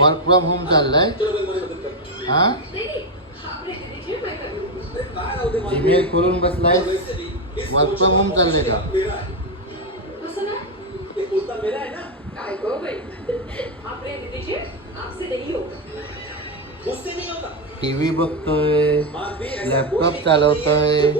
Work from home चाललंय हा. Gmail खोलून बसलाय. वर्क फ्रॉम होम चाललंय का? टीव्ही बघतोय, लॅपटॉप चालवतोय.